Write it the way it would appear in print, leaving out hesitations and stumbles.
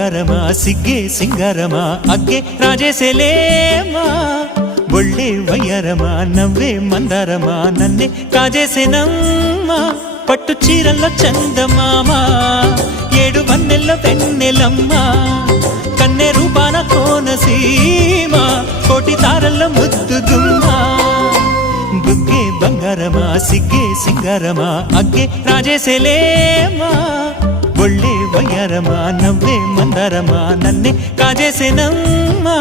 బంగారమా సిగ్గే సింగారమా అగ్గే రాజేసేలేమా ఒళ్ళే వయ్యారమా నవ్వే మందారమా నన్నే కాజేసేనమ్మా పట్టు చీరల్లో చందమామా ఏడు వన్నెల్లో వెన్నెలమ్మా కన్నె రూపాన కోనసీమ కోటి తారల్లో ముద్దుగుమ్మా బుగ్గే బంగారమా సిగ్గే సింగారమా అగ్గే రాజేసేలేమా ఒళ్ళే వయ్యారమా నవ్వే మందారమా నన్నే కాజేసేనమ్మా